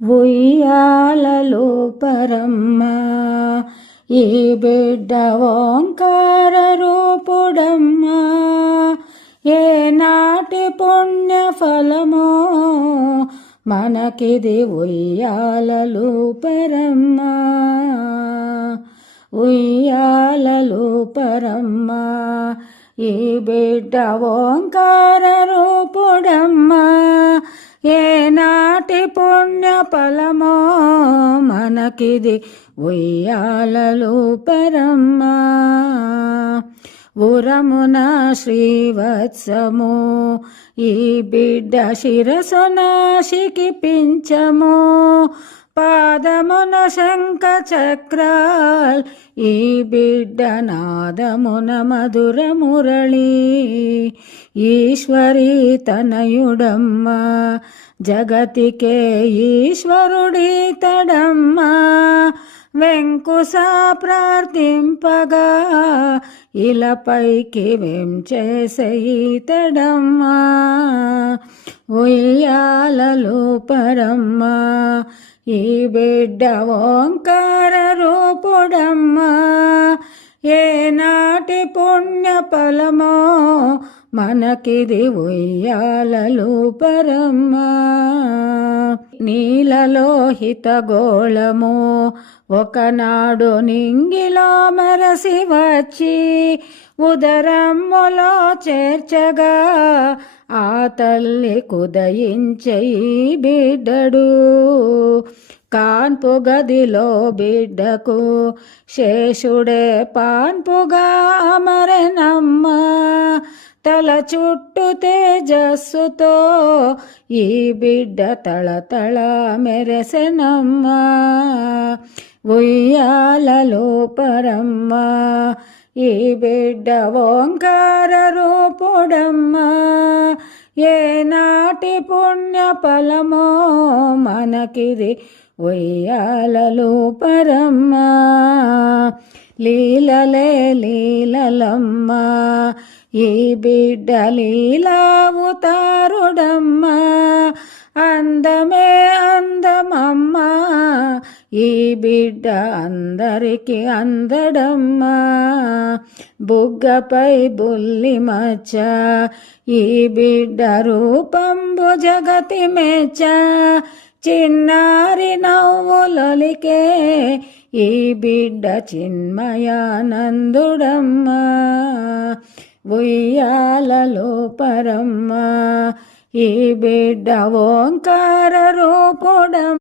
ఉయ్యాలలో పరమ్మ ఈ బిడ్డ ఓంకార రూపుడమ్మ ఏనాటి పుణ్య ఫలమో మనకిది ఉయ్యాలలో పరమ్మ ఉయ్యాలలో పరమ్మ ఈ బిడ్డ ఓంకార రూపుడమ్మ ఏనాటి పుణ్య ఫలమో మనకిది ఉయ్యాలలో పరమ్మ ఉరమున శ్రీవత్సము ఈ బిడ్డ శిరసునాశికి పించము పాదమున శంఖ చక్రాల్ ఈ బిడ్డ నాదమున మధుర మురళి ఈశ్వరీ తనయుడమ్మ జగతికే ఈశ్వరుడీతడమ్మ వెంకుశ ప్రార్థింపగా ఇలపైకి వెంచేసీతడమ్మ ఉయ్యాలలో పరమ్మ ఈ బిడ్డ ఓంకార రూపుడమ్మ ఏనాటి పుణ్య ఫలమో మనకిది ఉయ్యాలలో పరమ్మ నీలలోహిత గోళము ఒకనాడు నింగిలో మెరసి వచ్చి ఉదరమ్ములో చేర్చగా ఆ తల్లి కుదయించే బిడ్డడు కాన్పు గదిలో బిడ్డకు శేషుడే పాన్పుగా అమరనమ్మ తల చుట్టూ తేజస్సుతో ఈ బిడ్డ తళతళ మెరసెనమ్మ ఉయ్యాలలో పరమ్మ ఈ బిడ్డ ఓంకార రూపుడమ్మ ఏనాటి పుణ్య ఫలమో మనకిది ఉయ్యాలలో పరమ్మ లీలలే లీలలమ్మ ఈ బిడ్డ లీలావుతారుడమ్మ అందమే అందమమ్మ ఈ బిడ్డ అందరికి అందడమ్మ బుగ్గపై బుల్లి మచ్చ ఈ బిడ్డ రూపంబు జగతి మెచ్చ చిన్నారి నవ్వులొలికే ఈ బిడ్డ చిన్మయానందుడమ్మ ఉయ్యాలలో పరమ్మ ఈ బిడ్డ ఓంకార రూపుడమ్మ